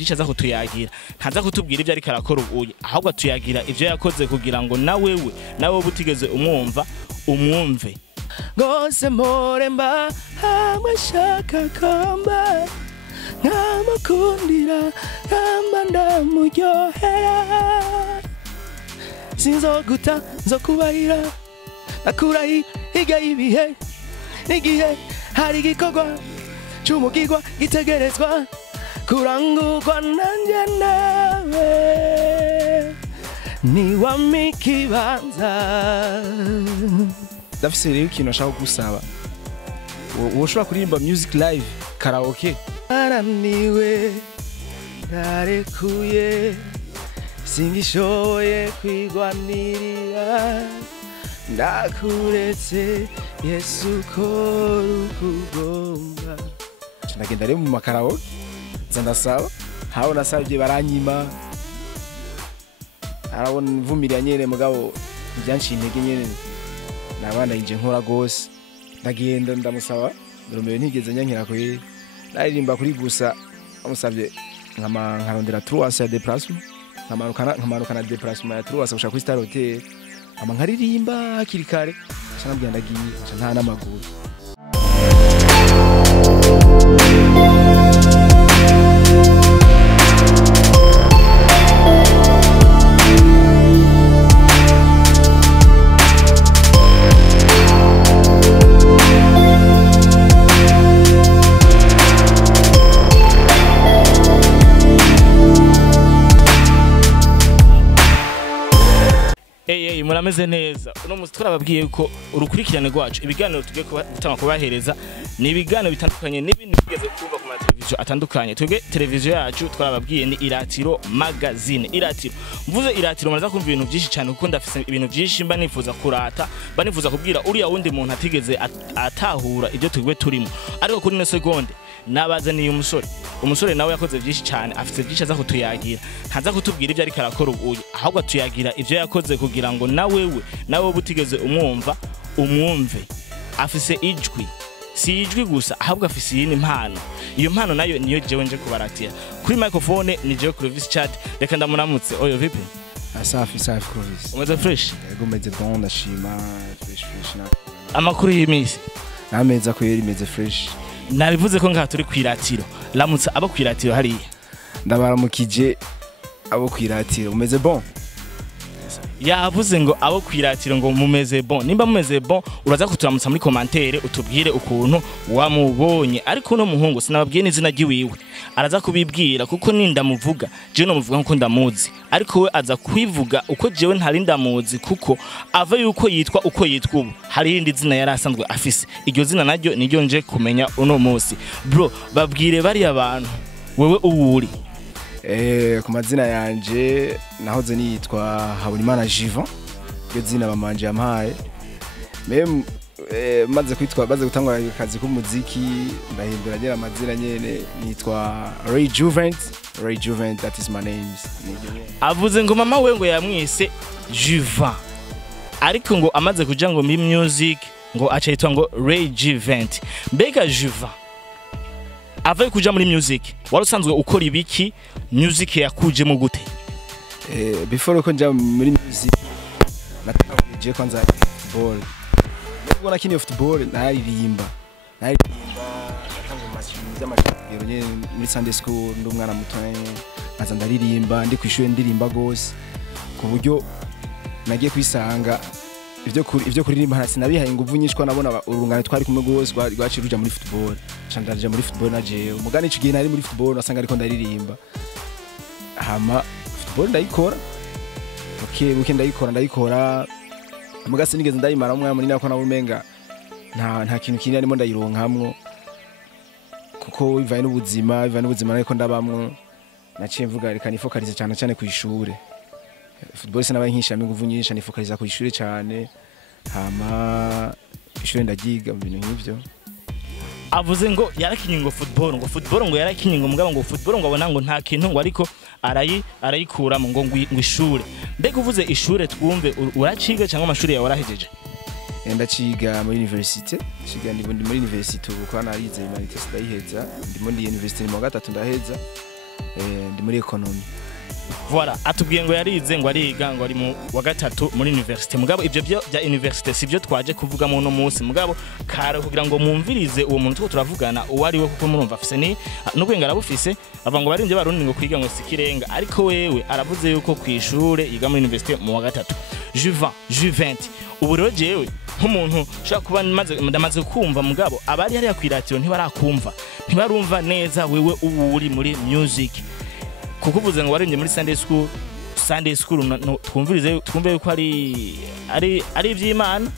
byinshi aza kutuyagira ntaza kutubwira ibyo ari karakora ubuye ahubwo atuyagira ibyo yakoze kugira ngo nawe butigeze umwumva umwumve ngose moremba hamwe shaka kamba nkamukundira kamba ndamuryohera sinzoguta nzokubahira nakurahi higa ibihe n'igihe hari igikorwa cy'umugirwa gitegerezwa kurangurwa nanjye nawe niwamikibanza ndafise rero ikintu ashaka gusaba woshobora kuririmba music live karaoke araniwe narekuye singishoboye kwigwanirira ndakuretse Yesu ko rukugomba ndagenda rero mu makaraoke ndasaba hawo nasabye baranyima arabona mvumirya nyene mugabo byanciye intege nyene nabana inje nkora gose ndagenda ndamusaba ndoromeye ntigeze nyankira ko naririmba kuri gusa amusabye nkarondera truance ya déplacement nkamanuka na déplacement ya truance gushaka kuri Star Hotel nkaririmba hakiri kare nabwiye ndagiye nta n'amaguru murameze neza uno muzi turababwiye ko urukurikirane rwacu ibiganiro tugiye gutanga kubahereza ni ibiganiro bitandukanye n'ibindi bigeze kumva ku mateleviziyo atandukanye twebwe televiziyo yacu twarababwiye ni Iratiro magazine Iratiro mvuze Iratiro muraza kumva ibintu byinshi cyane kuko ndafise ibintu byinshi mba nifuza kurata mba nifuza kubwira uriya wundi muntu atigeze atahura ibyo twebwe turimo ariko kuri no segonde nabazaniye umusore nawe yakoze byinshi cyane afite byinshi aza kutuyagira ntaza kutubwira ibyo ari karakora ubuye ahubwo atuyagira ibyo yakoze kugira ngo nawe butigeze umwumva umwumve afise ijwi si ijwi gusa ahubwo afise yini impano iyo mpano nayo niyo jewe nje kubaratira kuri microphone ni jewe Clovis chat reka ndamuramutse oyo vipi safi Clovis umeze fresh yego meze bon ndashima fresh na amakuru y'imisi nameza ko yeri meze fresh nabivuze ko ngaha turi kwiratiro ramutse abo kwiratiro hariya ndabaramukije abo kwiratiro umeze bon yavuze ngo abo kwiratiro ngo mumeze bon nimba mumeze bon uraza kuturamutsa muri commentaire utubwire ukuntu wamubonye ariko no muhungu sinababwiye n'izina giwiwe araza kubibwira kuko nindamuvuga je no muvuga nko ndamuzi ariko we aza kwivuga uko jewe ntari ndamuzi kuko ava yuko yitwa uko yitwa ubu hari irindi zina yari asanzwe afise iryo zina naryo niryo nje kumenya uno munsi bro babwire bari abantu wewe uwuri ku mazina yanje nahoze nitwa Habonimana Jivan iyo zina bamanje yampaye meme maze gutangwa akazi k'umuziki ndahindura nyera amazina nyene nitwa Ray Juvent that is my name avuze ngo mama we ngo yamwise Jivan ariko ngo amaze kuja ngo muri music ngo acha yitwa ngo Ray Juvent mbega Jivan ava kuja muri music warusanzwe ukora ibiki music yakuje mu gute before ko nja muri music natangije kwanza football nubwo nakiniye football naririmba natanga amashuri nyene muri Sunday school ndumwana mutoye aza ndaririmba ndi kwishuri ndirimba gose ku buryo nagiye kwisanga ivyo kuririmba hasi nabihaye inguvu nyinshi ko nabona urungano twari kumwe gose rwaciruja muri football chandaje muri football naje umugani ico gihe nari muri football nasanga ariko ndaririmba hama football ndayikora buke ndayikora mugasi nigeze ndayimara umwe munini nako nabumenga nta kintu kinini arimo ndayironkamwo kuko bivaye n'ubuzima ariko ndabamwo naciye mvuga reka nifokalize cyane ku ishure football sinabaye nkishami inguvu nyinshi nifokaliza ku ishure cyane hama ishure ndagiga mu bintu nk'ivyo avuze ngo yarakinye ngo football ngo yarakinye ngo mugabo ngo football ngo abona ngo nta kintu ngo ariko arayikuramo ngo ishure mbega uvuze ishure twumve uraciga cyangwa amashuri yawe warahejeje ndaciga muri university ndi muri university uko narize humanité ndayiheza ndimo ndi university mu gatatu ndaheza ndi muri economy. Voilà, atubwiye ngo yarize ngo ariga ngo ari mu wa gatatu muri university. Mugabo ivyo bya university sivyo twaje kuvuga mu no munsi. Mugabo kare kugira ngo mumvirize uwo muntu turavugana uwo ari we kuko murumva afise ni n'ubwenge arabufise ava ngo barinje barundi ngo kwiga ngo sikirenga ariko wewe aravuze yuko kwishure yiga muri university mu wa gatatu. Ju20 ubu rero jewe nk'umuntu shaka kuba ndamaze kumva mugabo abari hariya kwiratiro ntibarakumva ntibarumva neza wewe ubu uri muri music kuko uvuze ngo warinje muri Sunday school twumvirize yuko ari ivy'Imana.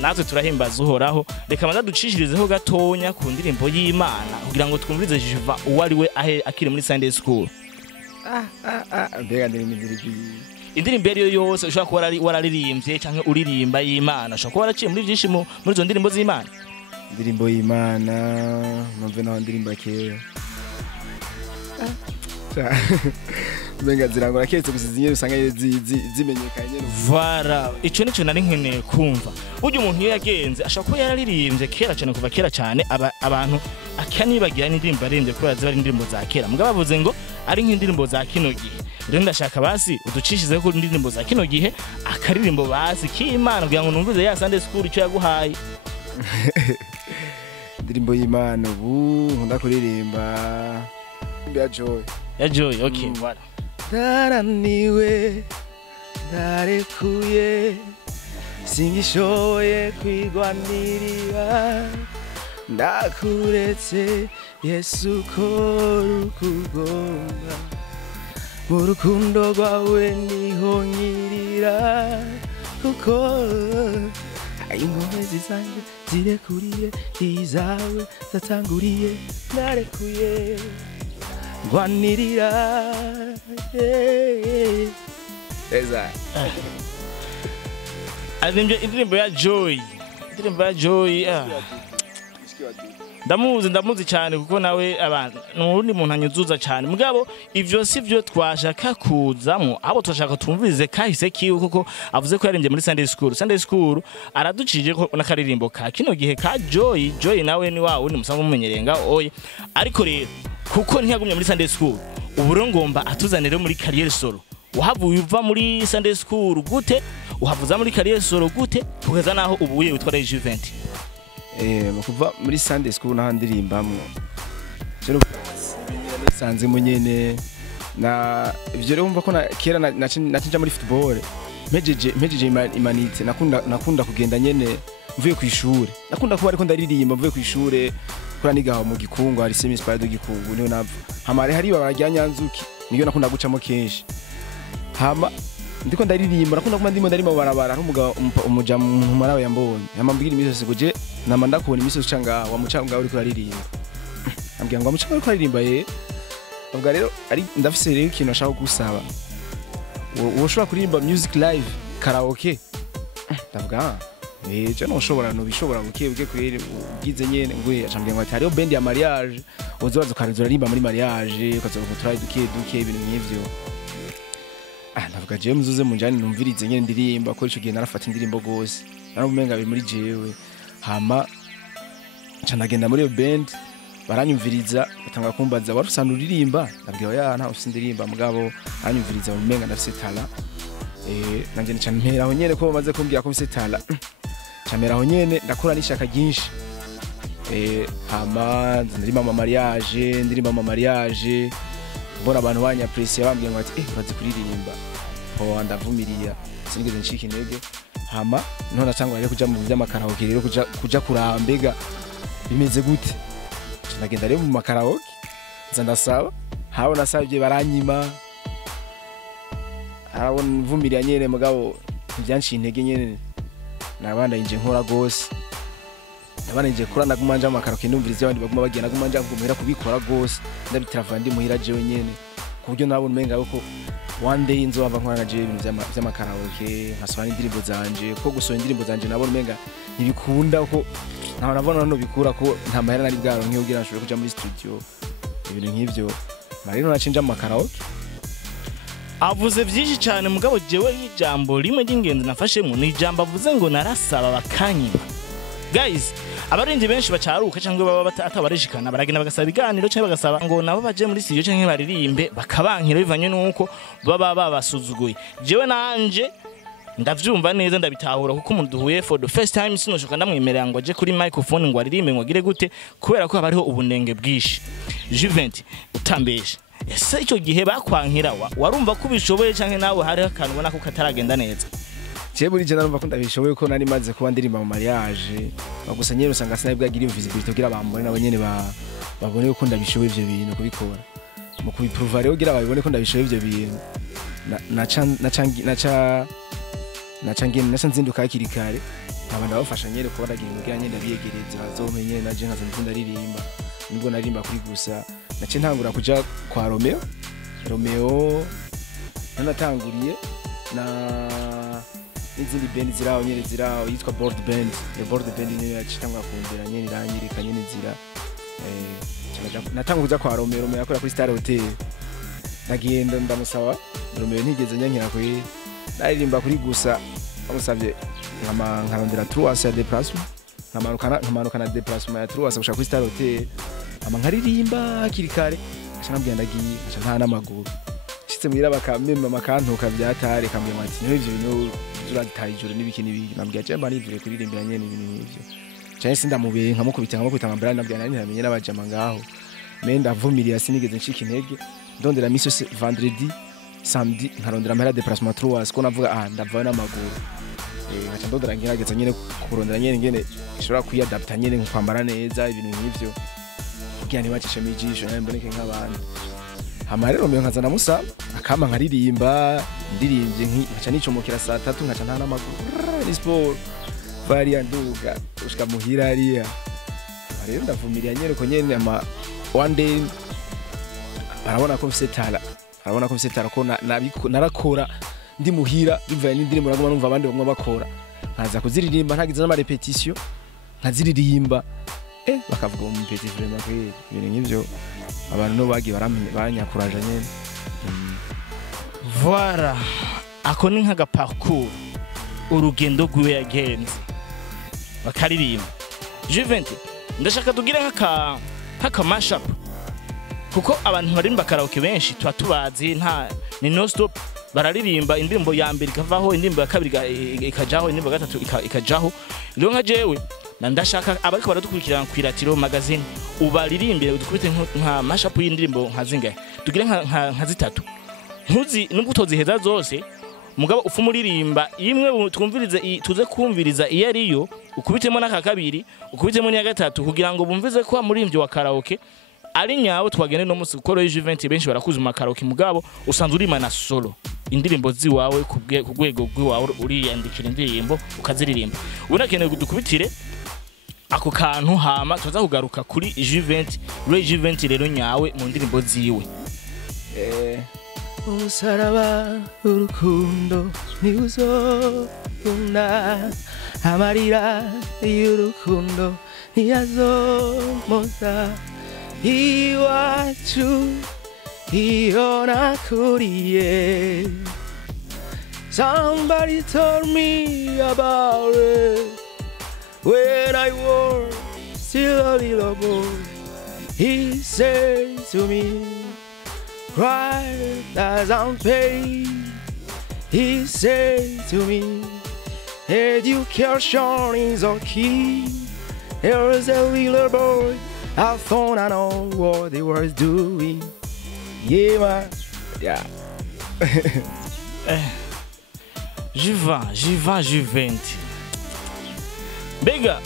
Natwe turahimbaza uhoraho reka manza ducishirizeho gatonya ku ndirimbo y'Imana kugira ngo twumvirize Jiva uwo ari we akiri muri Sunday school. Mbega indirimbo ariyo yose ushobora kuba wararirimbye cyangwa uririmba y'Imana ushobora kuba waraciye muri byinshi muri izo ndirimbo z'Imana. Indirimbo y'Imana numve naho ndirimba kera Benga zirangora ketse gusizinye usanga zimenyekanye. Voilà, ico nico nari nkeneye kumva. Burya umuntu iyo yagenze ashaka ko yararirimbye kera cyane kuva kera cyane abantu akanibagira n'indirimbo aririmbye ko yazaba indirimbo za kera. Mugabo bavuze ngo ari nk'indirimbo za kino gihe. Rero ndashaka basi uducishize ko indirimbo za kino gihe akaririmbo basi k'Imana kugira ngo numvize ya Sunday school ico yaguhaye. Indirimbo y'Imana ubu nkunda kuririmba ya Joy, okay, voilà. Daraniwe darekuye singishoboye kwigwanirira ndakuretse Yesu ko rukugomba mu rukundo rwawe niho nkirira kuko inkomezi zanjye zirekuriye izawe zatanguriye ndarekuye Gwanirira indirimbo ya Joy. Ndamuzi cyane kuko nawe abantu n'urundi muntu anyuzuza cyane mugabo ivyo sivyo twashaka kuzamo abo twashaka tumvirize kahise kiwe kuko avuze ko yarembye muri Sunday school araducije ko nakaririmbo ka kino gihe ka Joy nawe ni wawe ni musango mumenyerenga oye ariko rero kuko ntiyagumye muri Sunday school uburo ngomba atuzanire muri career solo uhavuye uva muri Sunday school gute uhavuza muri career solo gute kugeza naho ubuye witwa Ju20 kuva muri Sunday school naho ndirimbamwe cyo sanze munyene na ivyo rero umva ko kera nacinja muri football mejeje imanitse nakunda kugenda nyene mvuye ku ishure nakunda kuba ariko ndaririmba mvuye ku ishure kura nigaho mu gikungu hari semi spider gikungu niyo nava hamare hari barajya Nyanzuki niyo nakunda gucamo kenshi hama ndiko ndaririmba nakunda kuma ndimo barabara umugabo umuja mu marawe yambonye yamambwira imisozi guje namanda kubona imisozi canga wa mucanga uri kuraririmba ambwira ngo amucanga uri kuraririmba ubwo rero ari ndafise rero ikintu ashaka gusaba ushobora kuririmba music live karaoke ndavuga je no shobora no bishobora buke kwere ugize nyene ngwe acambye ngo ati hariyo band ya mariage uzoza ukarizora rimba muri mariage ukazoza gutry duke ibintu nk'ivyo ndavuga je muzuze munjani numvirize nyene ndirimba ko ico gihe narafata indirimbo gose narabumenga biri muri jewe hama canagenda muri iyo band baranyumviriza batanga kumbaza warusana uririmba ndabwiye ya nta ufise indirimba mugabo aranyumviriza umenga ndafise tala nanje cyane mperaho nyene ko bamaze kumbwira ko mfise tala cameraho nyene ndakora n'ishaka ryinshi hama ndirimba mu mariage mbona abantu banyapreciate bambwiye ngo ati bazi kuririmba ho ndavumiriya sinigeze nshika intege hama none atangwa rero kuja mu by'amakaraoke rero kuja kurambega bimeze gute nagenda rero mu makaraoke nza ndasaba habo nasabye baranyima arabona mvumiriya nyene mugabo byanshi intege nyene nabanda inje nkora gose nabanda inje kora nagumanja amakaraoke numvirize abandi baguma bagenda nagumanja ngumira kubikora gose ndabitravana ndi muhira jewe nyene kuburyo nabona umenga yuko one day nzova nkora na jewe ibintu by'amakaraoke nkasora indirimbo zanje ko gusohora indirimbo zanje nabona umenga ntibikunda ko nta nabona no bikura ko nta mahera nari bwaro nk'ubwira nshobora kuja muri studio ibintu nk'ivyo marino nacinja amakaraoke avuze byinshi cyane mugabo jewe y'ijambo rimwe ry'ingenzi nafashemo ni ijambo avuze ngo narasaba bakanyima guys abarinzi benshi bacaruka cyangwa baba atabarishikana baragenda bagasaba ibiganiro cyangwa bagasaba ngo nabo baje muri studio cyangwa baririmbe bakabankira bivanye nuko baba babasuzuguye jewe nanje ndavyumva neza ndabitahura kuko umuntu duhuye for the first time sinoshoka ndamwemerera ngo aje kuri microphone ngo aririmbe ngo agire gute kubera ko habariho ubunenge bwishi Juventus utambeshe ese icyo gihe bakwankira warumva ko bishoboye cyangwa nawe hari akantu ubona ko kataragenda neza je buri je narumva ko ndabishoboye ko nari maze kuba ndirimba mu mariage bagusa nyene usanga sinabwagira visibility kugira bambone nabo nyene babone ko ndabishoboye ivyo bintu kubikora mu kubiprova rero kugira babone ko ndabishoboye ivyo bintu naca nzinduka hakiri kare abana bafasha nyene ko baragira kugira nyene ndabiyegereza bazomenye naje nkaza ndaririmba nibwo naririmba kuri gusa nace ntangura kuja kwa Romeo natanguriye na izindi band ziraho nyene ziraho yitwa board band niyo yacitangwa kumbera nyene iranyirika nyene zira natangura kuja kwa Romeo yakora kuri Star Hotel nagenda ndamusaba Romeo ntigeze nyankira kuri naririmba kuri gusa bamusavye nkarondera truas ya déplacement nkamanuka na déplacement ya truas gushaka kuri Star Hotel nkaririmba kirikare acanambye ndagiye nta n'amaguru shitse mwira bakamema makantuka byatare kamwe mati niho ivyo bintu turataye ijoro nibiki nambye cyamba nivire kuririmbira nyene ibintu nk'ivyo cyane sindamubeye nkamukubita amambara nambye nari namenye n'abajama ngaho me ndavumiriye sinigeze nshika intege ndondera mission vendredi samedi nkarondera amahera déplacement truas ko navuga ndavayo n'amaguru nkaca ndondera ngirageza nyene kurondera nyene ngene ishobora kuyadapta nyene kwambara neza ibintu nk'ivyo kugira ntibacishe mijisho nawe mboneke nk'abandi hama rero mbe nkazana musa akama nkaririmba ndirimbye nkaca nicomokera saa 3 nkaca nta n'amaguru ni sport varia nduga ushika muhira ariya rero ndavumiriye nyene ko nyene ama one day barabona ko mfise tara ko narakora ndi muhira bivaye n'indirimbo naguma numva abandi bamwe bakora nkaza kuziririmba ntagize n'ama repetition nkaziririmba bakavuga mu petit vraiment que ibintu nk'ivyo abantu no bagiye baranyakuraje nyene voilà ako ni nkaga parcours urugendo gwiwe yagenze bakaririmba Juventus ndashaka tugire nkaka mashup kuko abantu barimba karaoke benshi tuba tubazi ni no stop bararirimba indirimbo ya mbere ikavaho indirimbo ya kabiri ikajaho indirimbo ya gatatu ikajaho rero nka jewe ndashaka abariko baradukurikirana ku iratiro magazine ubaririmbire udukubite nka mashup y'indirimbo nka zingahe tugire nka zitatu ntuzi nubwo utoziheza zose mugabo ufu muririmba imwe twumvirize tuze kumviriza iyo ariyo ukubitemo n'aka kabiri ukubitemo n'iya gatatu kugira ngo bumvize ko murimbye wa karaoke ari nyawo twagene no musi gukora Juventus benshi barakuzuma karaoke mugabo usanzwe urima na solo indirimbo ziwawe ku rwego rw'iwawe uriyandikira indirimbo ukaziririmba unakeneye kudukubitire ako kantu hama tuza kugaruka kuri Juventus rero nyawe mu ndirimbo ziwe umusaraba urukundo ntiuzokunda amarira y'urukundo ntiyazomoza iwacu iyo nakuriye somebody told me about it when I was still a little boy. He said to me, cry as I'm paid. He said to me, education is a key. There was a little boy, I thought I know what he was doing. Yeah, man. Yeah. Juventus. Bega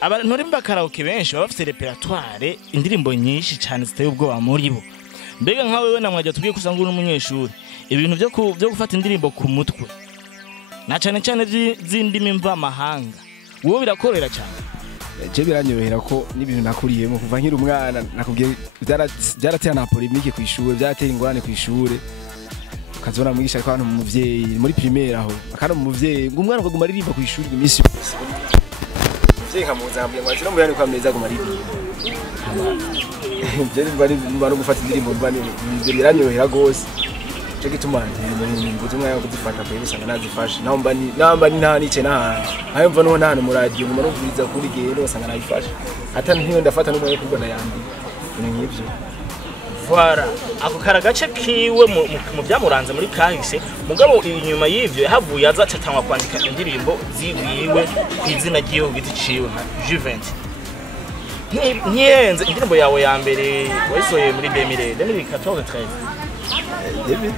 abantu barimba karaoke benshi bafite repertoire indirimbo nyinshi cyane ziteye ubwoba muri bo. Mbega nkawe we namwajya tugiye kusanga uri umunyeshuri ibintu byo gufata indirimbo ku mutwe na cyane cyane zindimi mva mahanga wowe birakorera cyane. Je biranyohera ko n'ibintu nakuriyemo kuva nkiri umwana nakubwiye byaratera na polemique ku ishure byatera ingorane ku ishure ukazona mwigisha ko hano mu muvyeyi muri primaire aho akana mu muvyeyi ngo umwana aguma aririmba ku ishure imisi yose muvyeyi nkamuzambuye ngo ashira mu yani kwa meza aguma aririmba je bari gufata indirimbo mbane biranyohera gose cyo gituma nguzumwe yo kudufata kwe bisanga nazifashe namba ni nta nice nahandi ayo mva no nta mu radio ngoma no kubiza kuri gero usanga nayifashe hata ntiyo ndafata no mwe kubona yandi ni nk'ibyo Voilà, ako karagace kiwe mu byamuranze muri kahise mugabo inyuma y'ivyo yahavuye azacatangwa kwandika indirimbo ziwiwe kwizina giyo giticiwe nka Juventus. Ntiyenze indirimbo yawe ya mbere wayisohoye muri 2014 David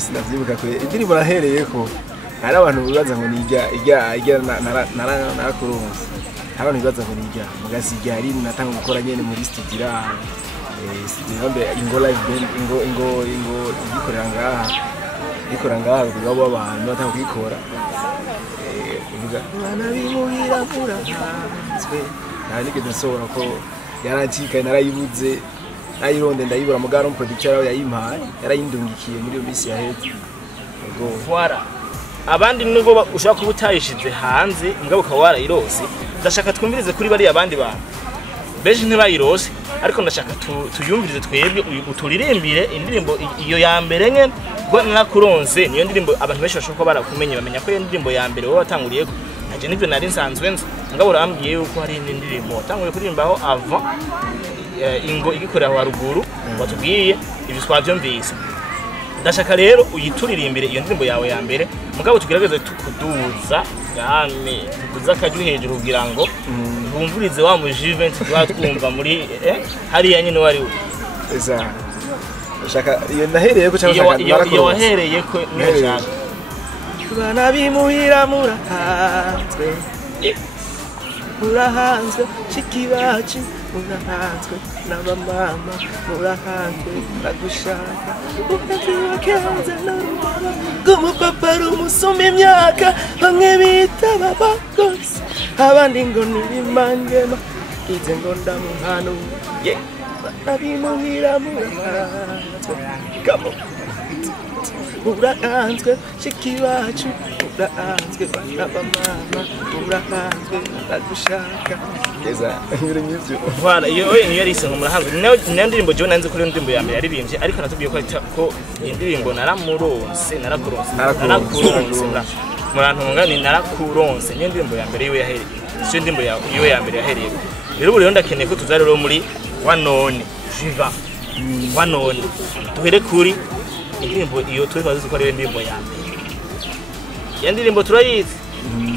sinavyibuka ko indirimbo nahereyeko hari abantu bibaza ngo ijya narakuronse abantu bibaza ngo nijya mugasiga ari natanga gukora nyene muri studio Sinombe ingo live band ingo ikorera ngaha kugira abantu batanga kwikora uvuga bana bimuhira mura twe nani ke dusora ko yaracika narayibuze nayironde ndayibura mugaro producer yayimpaye yarayindungikiye muri bisi ya hezi go Voilà abandi nubwo ushaka kubutayishize hanze mugabo kawara irose ndashaka twumvirize kuri bari abandi bantu beje ntibayirose ariko ndashaka tuyumvirize twebwe uturirimbire indirimbo iyo ya mbere nke ngo nakuronse niyo ndirimbo abantu benshi bashobora barakumenye bamenya ko iyo ndirimbo ya mbere wowe watanguriye aje nivyo nari nsanzwe nzi ngabo urambwiye yuko hari indirimbo watanguye kuririmbaho avant ingo igikorera wa ruguru watubwiye ibyo twavyumvise ndashaka rero uyituririmbire iyo ndirimbo yawe ya mbere mugabo tugerageze tukuduza yani tukuza kaju hejuru kugira ngo bumvurize wa mu Juventus twatwumva muri hariya nyine wari eza shaka iyo nahereye ko cyangwa iyo wahereye ko nashaka bana bimuhira murahanzwe murahanzwe shikibaci murahanzwe n'abamama murahanzwe bagushaka ukaziwa kenza n'urumama ng'umupapa rumusumba imyaka bamwe bita babagose abandi ngo nibimangema ize ngo ndamuhanu abimuhira murahanzwe kamo murahanzwe shikiwacu murahanzwe n'abamama murahanzwe bagushaka keza ngire nyivyo Voilà iyo niyo yarise ngo murahanzwe niyo ndirimbo je nanze kuri ndirimbo ya mbere yaririmbye ariko natubwiye ko indirimbo narakuronse murantunga ni narakuronse niyo ndirimbo ya mbere yiwe yahereye cyo ndirimbo yiwe ya mbere yahereye rero buri ndakeneye ko tuzarero muri wanone jiva wanone tuhere kuri indirimbo iyo twibaza ko ari indirimbo ya mbere ya ndirimbo turayizi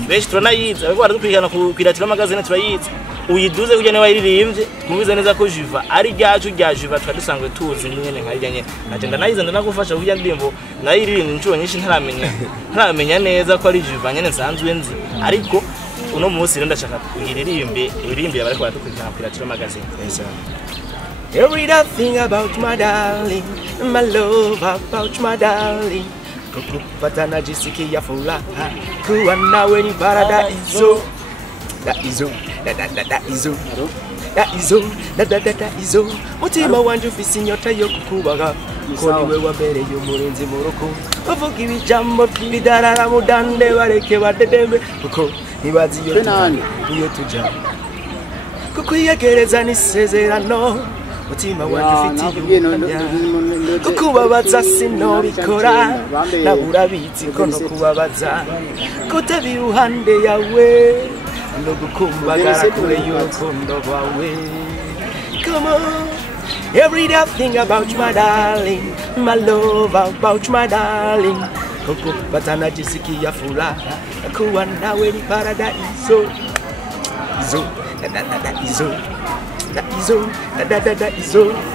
benshi turanayizi ariko baradukurikirana ku kiratira magazine turayizi uyiduze kujya ne wayiririmbye twumvize neza ko jiva ari ryacu rya jiva twadusanzwe tuzi nyene nkarya nyene agenda nayize ndagufasha kujya ndirimbo nayiririmbye inshuro nyinshi ntaramenya neza ko ari jiva nyene nsanzwe nzi ariko uno munsi rero ndashaka uyiririmbe abari baradukurikirana ku kiratira magazine Every thing about my darling, my love about my darling. Kukupata jisikia furaha kuwa nawe ni paradaiso. That izo mutima wanje ufise inyota yo kukubaga ko niwe wambere y'umurinzi mu ruko bavuga ibijambo bidarara mudande bareke badedembe kuko nibazi iyo tuja kukuyegereza nisezerano mutima wanje ufitiye kukubabaza sinobikora naburabizi ko no kubabaza kutabiruhande yawe no gukumbagara kure y'urukundo rwawe. Come on, everything about my darling, my love about my darling. Kukupata najisikia furaha kuwa nawe ni paradaiso. Izo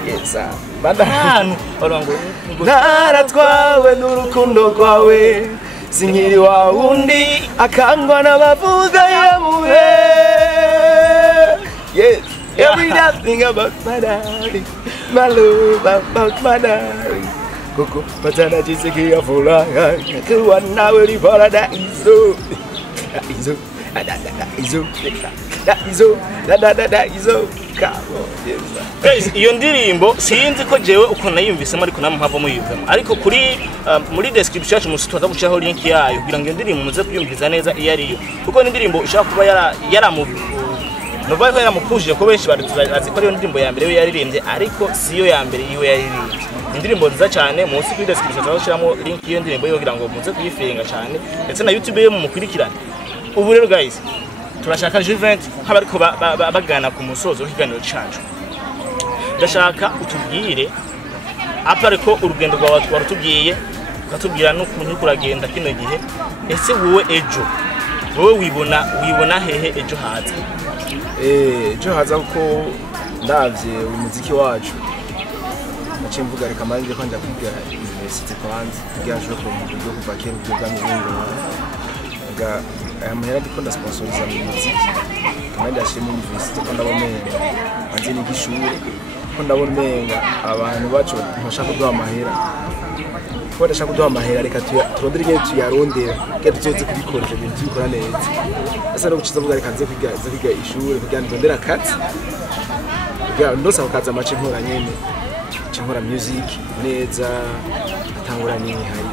yes badahanu orango naratwawe n'urukundo rwawe sinkiri wa wundi akangwa n'abavuga yamuhe. Yes, everything about my darling, my love about my darling. Koko patana jisikia furaha kuwa nawe ni paradaiso. Izo iyo ndirimbo sinzi ko jewe uko nayumvisemo ariko namuhava muyivamo ariko kuri muri description yacu musi twaza gucaho link yayo kugira ngo indirimbo muze kuyumviza neza iyo ari yo kuko n'indirimbo ushaka kuba yaramupuje ko benshi bazi ko ari indirimbo ya mbere we yaririmbye ariko siyo ya mbere yiwe yaririmbye indirimbo nziza cyane munsi kuri description tuzashiramo link y'iyo ndirimbo yo kugira ngo muze kuyifinga cyane ndetse na YouTube yo mukurikirane. Ubu rero guys turashaka Juventus nk'abariko bagana ku musozo w'ikiganiro cyacu. Ndashaka utubwire apariko urugendo rwawe warutubwiye ukatubwira n'ukuntu kuragenda kino gihe, ese wowe ejo wowe wibona hehe ejo haza? Ejo haza kuko ndavye umuziki wacu naciye mvuga reka manje ko njya kwiga university kwanza kugira ngo nshobore byo kuva kera ubwo bw'amubingo amahera ndiko ndasponsoriza mu muziki kandi ashimye mu university ko ndabomenga anze n'igishuri ko ndabomenga abantu bacu bashaka kuduha amahera ko ndashaka kuduha amahera reka turondere igihe tuyarondera kandi tuze kubikoresha ibintu tubikora neza asa no guciza mvuga reka nze kwiga ishuri kugira ngo ndondera akazi kugira ndose akaza amace nkora nyene nkora music neza atangura ni hari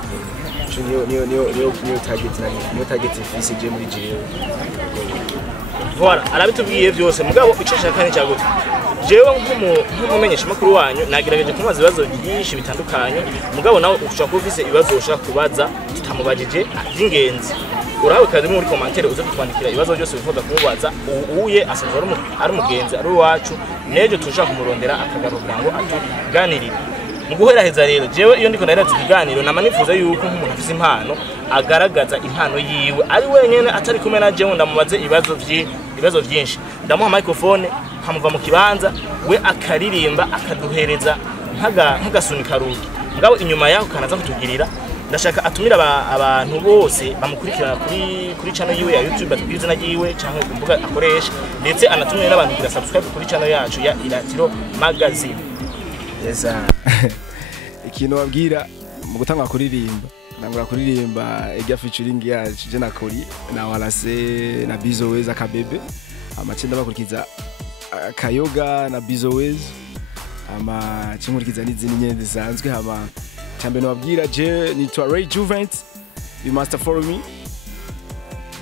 niyo target ifise je muri jewe. Voilà, arabitubwiye byose mugabo icishaka ni cyagutu. Jewe nk'umumenyesha makuru wanyu nagerageje kumaza ibibazo byinshi bitandukanye mugabo nawe ushaka kuvise ibibazo ushaka kubaza tutamubajije by'ingenzi. Urawe kandi muri commentaire uze kutwandikira ibibazo byose bifuza kumubaza uye asanzwe ari mugenzi ari wacu nejo tushaka kumurondera akagaruka ngo atuganirire. Muguheraheza rero jewe iyo ndiko ndaratse ikiganiro namanifuza yuko nk'umuntu afise impano agaragaza impano yiwe ari wenyene atari kumwe na jewe ndamubaze ibibazo byinshi ndamuha microphone nkamuva mu kibanza we akaririmba akaduhereza nk'agasunika rugi ngabo inyuma yaho kanaza kutugirira. Ndashaka atumira abantu bose bamukurikirana kuri channel yiwe ya YouTube atubwize na yiwe cyangwa kumbuga akoresha ndetse anatumira n'abantu kugira subscribe kuri channel yacu ya Iratiro Magazine. Yesa ikintu wabwira mu gutanga kuririmba nangura kuririmba ejya featuring yacu je na kolly na walase na bizoweza kabebe amacenda bakurikiza kayoga na bizoweza ama chinkurikiza n'izindi nyene zisanzwe haba cyambe nabwira je nitwa Ray Juventus. You must follow me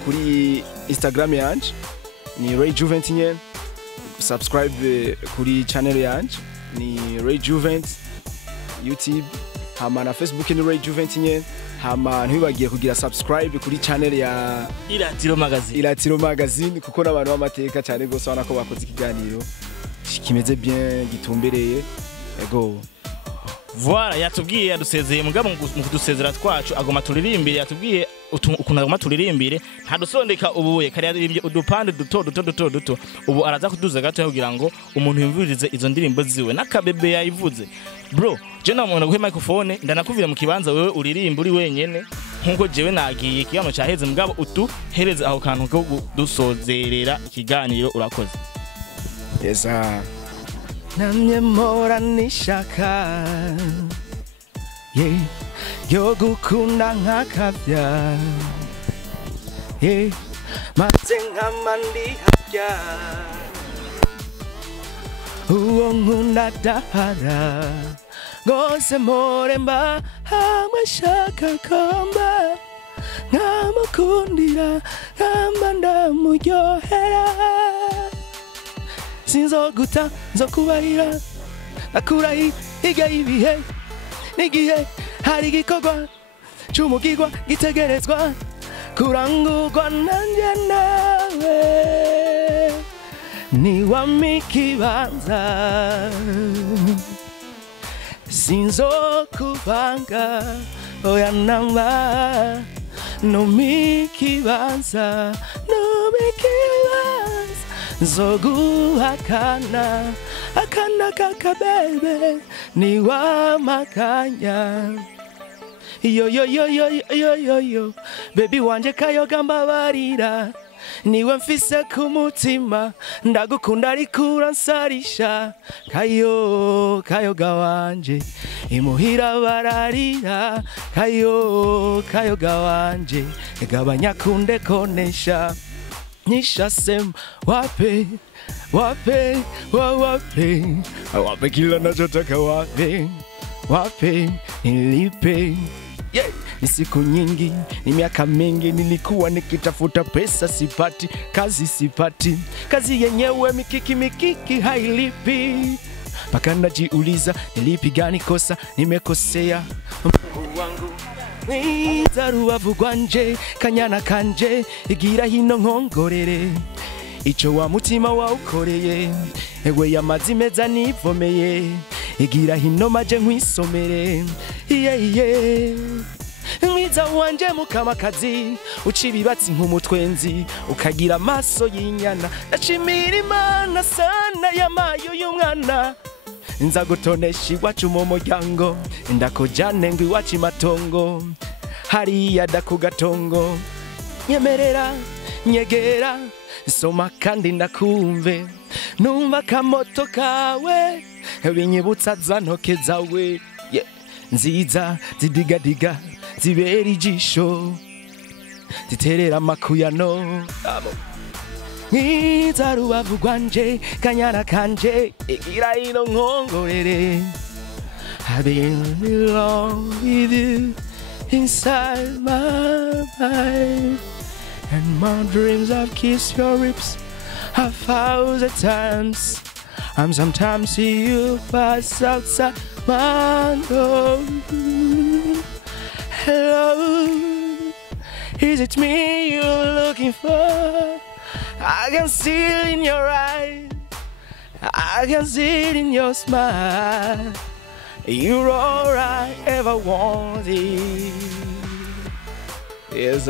kuri Instagram yanje ni Ray Juventus nyene, subscribe kuri channel yanje ni Ray Juventus YouTube, hama na Facebook ni Ray Juventus nyene, hama ntibagiye kugira subscribe kuri channel ya Iratiro Magazine kuko n'abantu b'amateka cyane gose wana ko bakoze ikiganiro kimeze bien gitumbereye ego. Voilà, yatubwiye yadusezeye mugabo mu kudusezera twacu agoma turirimbire yatubwiye ukuntu agoma turirimbire ntadusondeka ubuye kari yaririmbye udupande duto ubu araza kuduza gato kugira ngo umuntu yumvirize izo ndirimbo ziwe nakabebe yayivuze. Bro je na umuntu guhe microphone ndanakuvira mu kibanza wewe uririmba uri wenyene nkuko jewe nagiye kigano cyaheze mugabo utuhereze aho kantu ko dusozerera ikiganiro urakoze. Yesa namye mora nishaka yo gukunda nkakavya maze nkamandi hapya uwo nkunda dahara gose moremba hamwe shaka kamba nkamukundira nkamba ndamuryohera sinzoguta nzokubahira nakurahi higa ibihe nigihe hari gikorwa cy'umugirwa gitegerezwa kurangurwa nanjye nawe niwamikibanza sinzokuvanga oya namba numikibanza zoguhakana akana kakabebe niwa makanya yo baby wanje kayoga mbabarira niwe mfise kumutima ndagukunda arikura nsarisha kayoga wanje imuhira bararira kayoga wanje gabanya kunde konesha nishasem wape kila nachotaka wape nilipe ni siku nyingi ni miaka mingi nilikuwa nikitafuta pesa sipati kazi yenyewe mikiki hailipi mpaka najiuliza nilipi gani kosa nimekosea. Mungu wangu mwiza rubavu rwanje kanyana kanje igira hino nkongorere ico wa mutima wawukoreye ewe yamazi meza nivomeye igira hino maje nkwisomere mwiza wanje mukamakazi uca ibibatsi nk'umutwenzi ukagira amaso y'inyana ndashimira Imana sana yamayo y'umwana nza gutonesha iwacu mu muryango ndakujane ngo iwacu imatongo hariya dakugatongo nyemerera nyegera soma kandi ndakumve numva kamoto kawe binyibutsa za ntoke zawe nziza zidigadiga zibera ijisho ziterera amakuyano mwiza rubavu rwanje kanyana kanje igira hino nkongorere I've been alone with you inside my mind and my dreams I've kissed your lips 1,000 times. I'm sometimes see you pass outside my door. Hello, is it me you're looking for? I can see it in your eyes, I can see it in your smile. You're all I ever wanted. Yes,